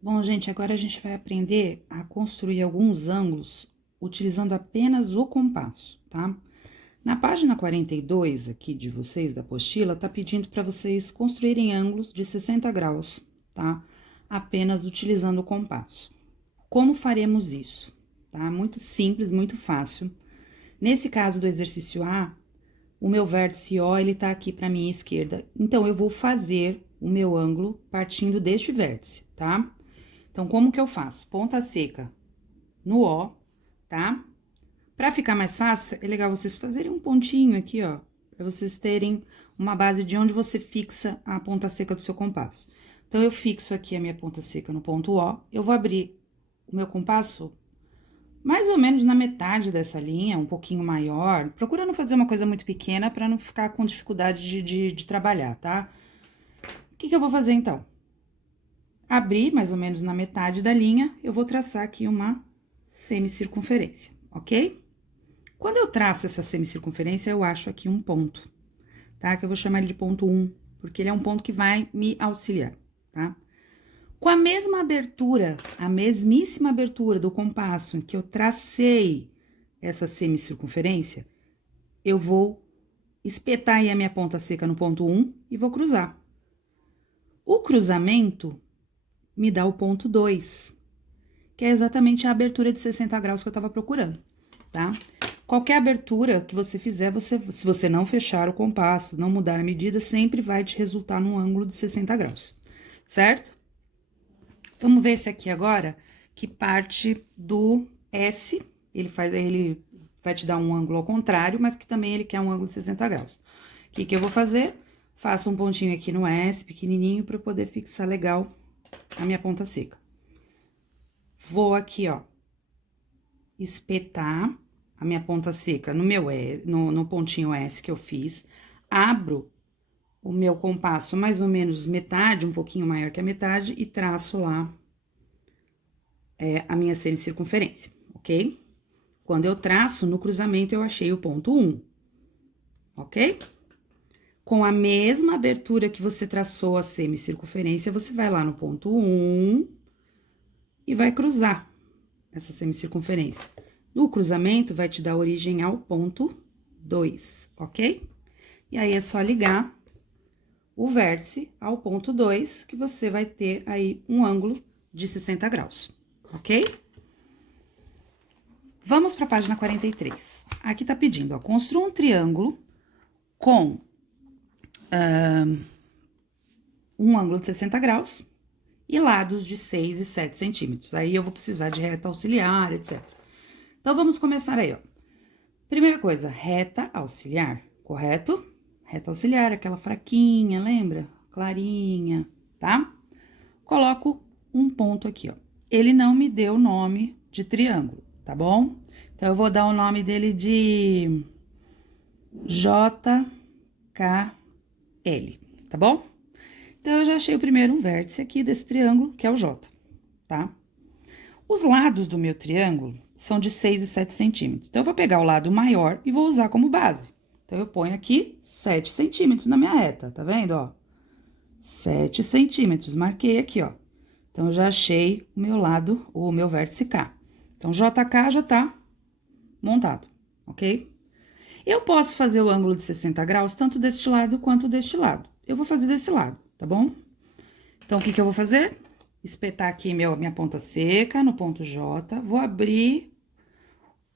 Bom, gente, agora a gente vai aprender a construir alguns ângulos utilizando apenas o compasso, tá? Na página 42 aqui de vocês, da apostila, tá pedindo para vocês construírem ângulos de 60 graus, tá? Apenas utilizando o compasso. Como faremos isso? Tá? Muito simples, muito fácil. Nesse caso do exercício A, o meu vértice O, ele tá aqui para minha esquerda. Então, eu vou fazer o meu ângulo partindo deste vértice, tá? Então, como que eu faço? Ponta seca no O, tá? Pra ficar mais fácil, é legal vocês fazerem um pontinho aqui, ó, pra vocês terem uma base de onde você fixa a ponta seca do seu compasso. Então, eu fixo aqui a minha ponta seca no ponto O, eu vou abrir o meu compasso mais ou menos na metade dessa linha, um pouquinho maior, procurando fazer uma coisa muito pequena pra não ficar com dificuldade de trabalhar, tá? O que que eu vou fazer, então? Abrir mais ou menos na metade da linha, eu vou traçar aqui uma semicircunferência, ok? Quando eu traço essa semicircunferência, eu acho aqui um ponto, tá? Que eu vou chamar ele de ponto 1, porque ele é um ponto que vai me auxiliar, tá? Com a mesma abertura, a mesmíssima abertura do compasso em que eu tracei essa semicircunferência, eu vou espetar aí a minha ponta seca no ponto 1 e vou cruzar. O cruzamento me dá o ponto 2, que é exatamente a abertura de 60 graus que eu tava procurando, tá? Qualquer abertura que você fizer, se você não fechar o compasso, não mudar a medida, sempre vai te resultar num ângulo de 60 graus, certo? Vamos ver esse aqui agora, que parte do S, ele vai te dar um ângulo ao contrário, mas que também ele quer um ângulo de 60 graus. O que que eu vou fazer? Faço um pontinho aqui no S, pequenininho, para poder fixar legal a minha ponta seca. Vou aqui, ó, espetar a minha ponta seca no pontinho S que eu fiz, abro o meu compasso mais ou menos metade, um pouquinho maior que a metade, e traço lá a minha semicircunferência, ok? Quando eu traço, no cruzamento, eu achei o ponto 1, ok? Com a mesma abertura que você traçou a semicircunferência, você vai lá no ponto 1 e vai cruzar essa semicircunferência. No cruzamento, vai te dar origem ao ponto 2, ok? E aí, é só ligar o vértice ao ponto 2, que você vai ter aí um ângulo de 60 graus, ok? Vamos para a página 43. Aqui tá pedindo, ó, construa um triângulo com um ângulo de 60 graus e lados de 6 e 7 centímetros. Aí, eu vou precisar de reta auxiliar, etc. Então, vamos começar aí, ó. Primeira coisa, reta auxiliar, correto? Reta auxiliar, aquela fraquinha, lembra? Clarinha, tá? Coloco um ponto aqui, ó. Ele não me deu o nome de triângulo, tá bom? Então, eu vou dar o nome dele de JKL, tá bom? Então, eu já achei o primeiro vértice aqui desse triângulo, que é o J, tá? Os lados do meu triângulo são de 6 e 7 centímetros. Então, eu vou pegar o lado maior e vou usar como base. Então, eu ponho aqui 7 centímetros na minha reta, tá vendo, ó? 7 centímetros, marquei aqui, ó. Então, eu já achei o meu lado, o meu vértice K. Então, JK já tá montado, ok? Eu posso fazer o ângulo de 60 graus tanto deste lado quanto deste lado. Eu vou fazer desse lado, tá bom? Então, o que que eu vou fazer? Espetar aqui minha ponta seca no ponto J, vou abrir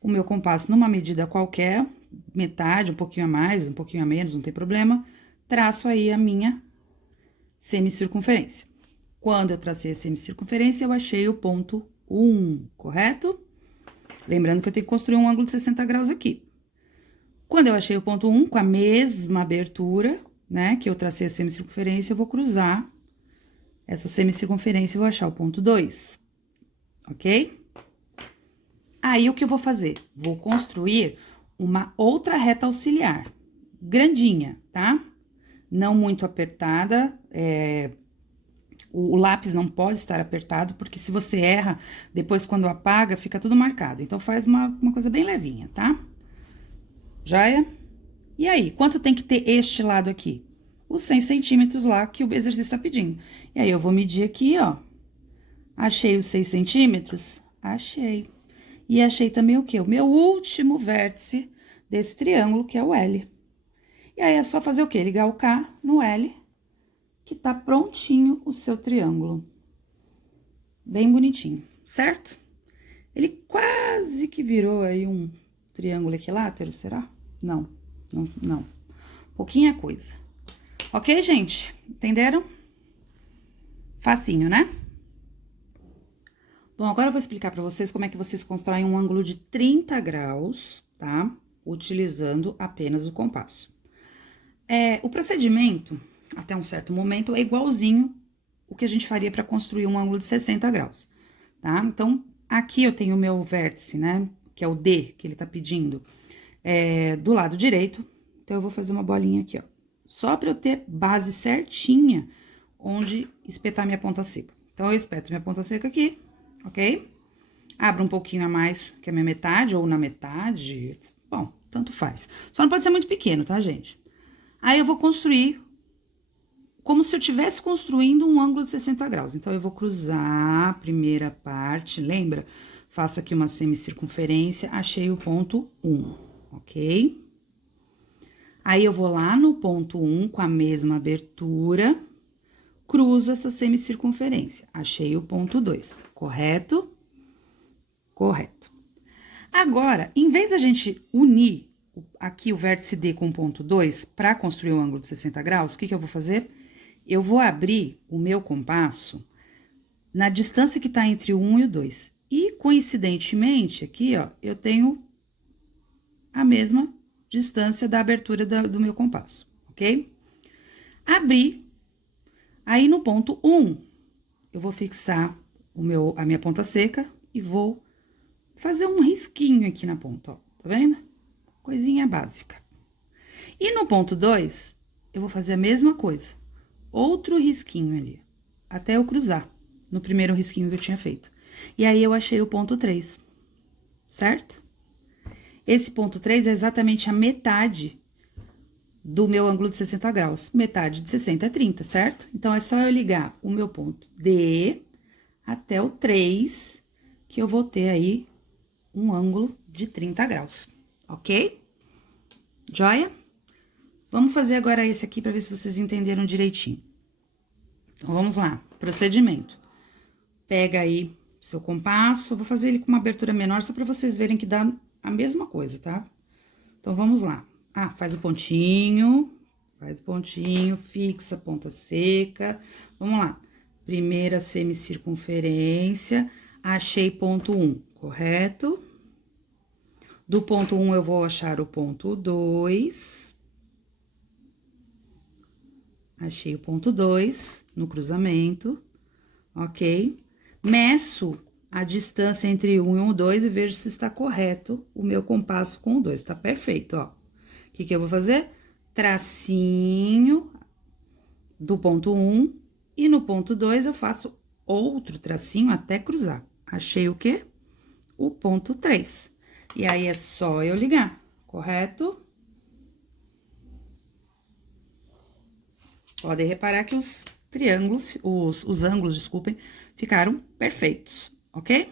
o meu compasso numa medida qualquer, metade, um pouquinho a mais, um pouquinho a menos, não tem problema. Traço aí a minha semicircunferência. Quando eu tracei a semicircunferência, eu achei o ponto 1, correto? Lembrando que eu tenho que construir um ângulo de 60 graus aqui. Quando eu achei o ponto 1, com a mesma abertura, né, que eu tracei a semicircunferência, eu vou cruzar essa semicircunferência e vou achar o ponto 2, ok? Aí, o que eu vou fazer? Vou construir uma outra reta auxiliar, grandinha, tá? Não muito apertada, o lápis não pode estar apertado, porque se você erra, depois quando apaga, fica tudo marcado. Então, faz uma coisa bem levinha, tá? Joia? E aí, quanto tem que ter este lado aqui? Os 100 centímetros lá que o exercício tá pedindo. E aí, eu vou medir aqui, ó, Achei os 6 centímetros? Achei. E achei também o quê? O meu último vértice desse triângulo, que é o L. E aí, é só fazer o quê? Ligar o K no L, que tá prontinho o seu triângulo. Bem bonitinho, certo? Ele quase que virou aí um triângulo equilátero, será? Não, não. Pouquinha coisa. Ok, gente? Entenderam? Facinho, né? Bom, agora eu vou explicar pra vocês como é que vocês constroem um ângulo de 30 graus, tá? Utilizando apenas o compasso. O procedimento, até um certo momento, é igualzinho o que a gente faria para construir um ângulo de 60 graus, tá? Então, aqui eu tenho o meu vértice, né? Que é o D, que ele tá pedindo, do lado direito. Então, eu vou fazer uma bolinha aqui, ó. Só pra eu ter base certinha onde espetar minha ponta seca. Então, eu espeto minha ponta seca aqui, ok? Abro um pouquinho a mais que a minha metade, ou na metade, bom, tanto faz. Só não pode ser muito pequeno, tá, gente? Aí, eu vou construir como se eu estivesse construindo um ângulo de 60 graus. Então, eu vou cruzar a primeira parte, lembra? Faço aqui uma semicircunferência, achei o ponto 1, ok? Aí, eu vou lá no ponto 1 com a mesma abertura, cruzo essa semicircunferência, achei o ponto 2, correto? Correto. Agora, em vez da gente unir aqui o vértice D com o ponto 2 para construir o ângulo de 60 graus, o que eu vou fazer? Eu vou abrir o meu compasso na distância que tá entre o 1 e o 2. E, coincidentemente, aqui, ó, eu tenho a mesma distância da abertura do meu compasso, ok? Abri, aí no ponto 1, eu vou fixar a minha ponta seca e vou fazer um risquinho aqui na ponta, ó, tá vendo? Coisinha básica. E no ponto 2, eu vou fazer a mesma coisa. Outro risquinho ali, até eu cruzar no primeiro risquinho que eu tinha feito. E aí, eu achei o ponto 3, certo? Esse ponto 3 é exatamente a metade do meu ângulo de 60 graus. Metade de 60 é 30, certo? Então, é só eu ligar o meu ponto D até o 3, que eu vou ter aí um ângulo de 30 graus, ok? Joia? Vamos fazer agora esse aqui para ver se vocês entenderam direitinho. Então, vamos lá. Procedimento. Pega aí seu compasso, vou fazer ele com uma abertura menor só para vocês verem que dá a mesma coisa, tá? Então, vamos lá. Faz o pontinho, fixa a ponta seca. Vamos lá. Primeira semicircunferência, achei ponto 1, correto? Do ponto 1, eu vou achar o ponto 2. Achei o ponto 2 no cruzamento, ok? Meço a distância entre 1 e o 2 e vejo se está correto o meu compasso com o 2. Tá perfeito, ó. O que eu vou fazer? Tracinho do ponto 1 e no ponto 2 eu faço outro tracinho até cruzar. Achei o quê? O ponto 3. E aí, é só eu ligar, correto? Podem reparar que os triângulos, os ângulos, desculpem, ficaram perfeitos, ok?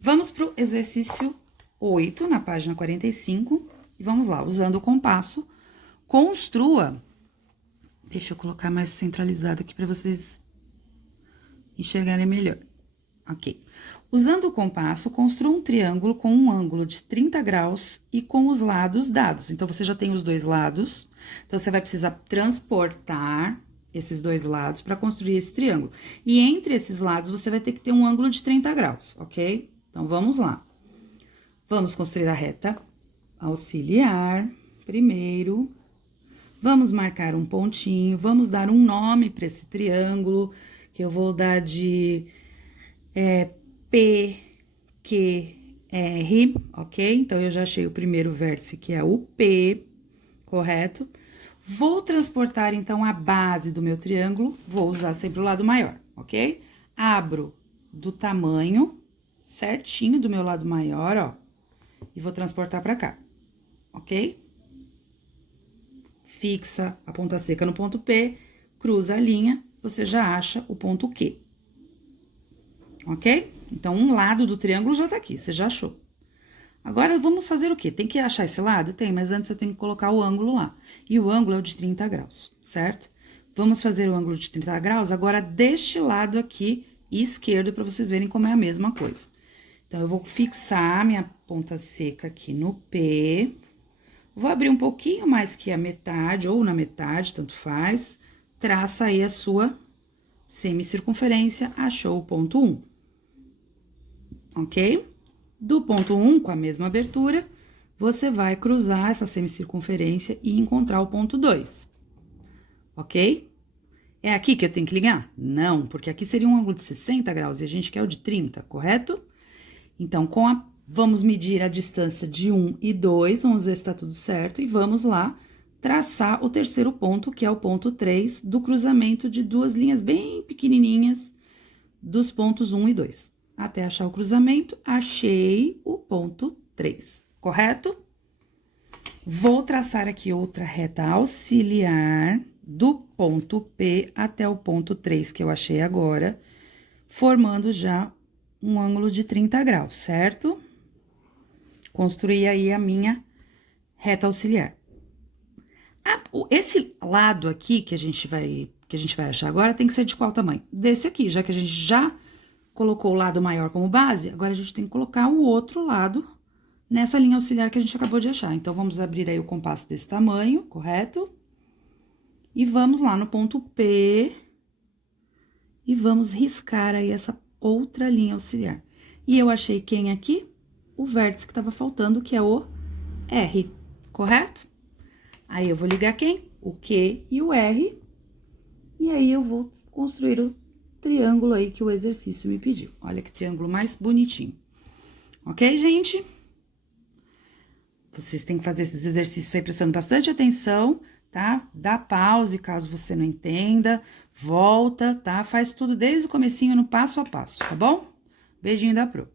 Vamos pro exercício 8, na página 45, e vamos lá, usando o compasso, construa. Deixa eu colocar mais centralizado aqui para vocês enxergarem melhor. Ok. Usando o compasso, construa um triângulo com um ângulo de 30 graus e com os lados dados. Então, você já tem os dois lados. Então, você vai precisar transportar esses dois lados para construir esse triângulo. E entre esses lados, você vai ter que ter um ângulo de 30 graus, ok? Então, vamos lá. Vamos construir a reta auxiliar primeiro. Vamos marcar um pontinho, vamos dar um nome para esse triângulo, que eu vou dar de PQR, ok? Então, eu já achei o primeiro vértice, que é o P, correto? Vou transportar, então, a base do meu triângulo, vou usar sempre o lado maior, ok? Abro do tamanho certinho do meu lado maior, ó, e vou transportar pra cá, ok? Fixa a ponta seca no ponto P, cruza a linha, você já acha o ponto Q, ok? Então, um lado do triângulo já tá aqui, você já achou. Agora, vamos fazer o quê? Tem que achar esse lado? Tem, mas antes eu tenho que colocar o ângulo lá. E o ângulo é o de 30 graus, certo? Vamos fazer o ângulo de 30 graus agora deste lado aqui esquerdo, para vocês verem como é a mesma coisa. Então, eu vou fixar minha ponta seca aqui no P. Vou abrir um pouquinho mais que a metade, ou na metade, tanto faz. Traça aí a sua semicircunferência, achou o ponto 1. Ok? Do ponto 1, com a mesma abertura, você vai cruzar essa semicircunferência e encontrar o ponto 2. Ok? É aqui que eu tenho que ligar? Não, porque aqui seria um ângulo de 60 graus e a gente quer o de 30, correto? Então, vamos medir a distância de 1 e 2, vamos ver se tá tudo certo, e vamos lá traçar o terceiro ponto, que é o ponto 3, do cruzamento de duas linhas bem pequenininhas dos pontos 1 e 2. Até achar o cruzamento, achei o ponto 3, correto? Vou traçar aqui outra reta auxiliar do ponto P até o ponto 3 que eu achei agora, formando já um ângulo de 30 graus, certo? Construir aí a minha reta auxiliar. Esse lado aqui que a gente vai achar agora tem que ser de qual tamanho? Desse aqui, já que a gente já colocou o lado maior como base, agora a gente tem que colocar o outro lado nessa linha auxiliar que a gente acabou de achar. Então, vamos abrir aí o compasso desse tamanho, correto? E vamos lá no ponto P e vamos riscar aí essa outra linha auxiliar. E eu achei quem aqui? O vértice que estava faltando, que é o R, correto? Aí, eu vou ligar quem? O Q e o R. E aí, eu vou construir o triângulo aí que o exercício me pediu. Olha que triângulo mais bonitinho. Ok, gente? Vocês têm que fazer esses exercícios aí prestando bastante atenção, tá? Dá pause caso você não entenda, volta, tá? Faz tudo desde o comecinho no passo a passo, tá bom? Beijinho da Pro.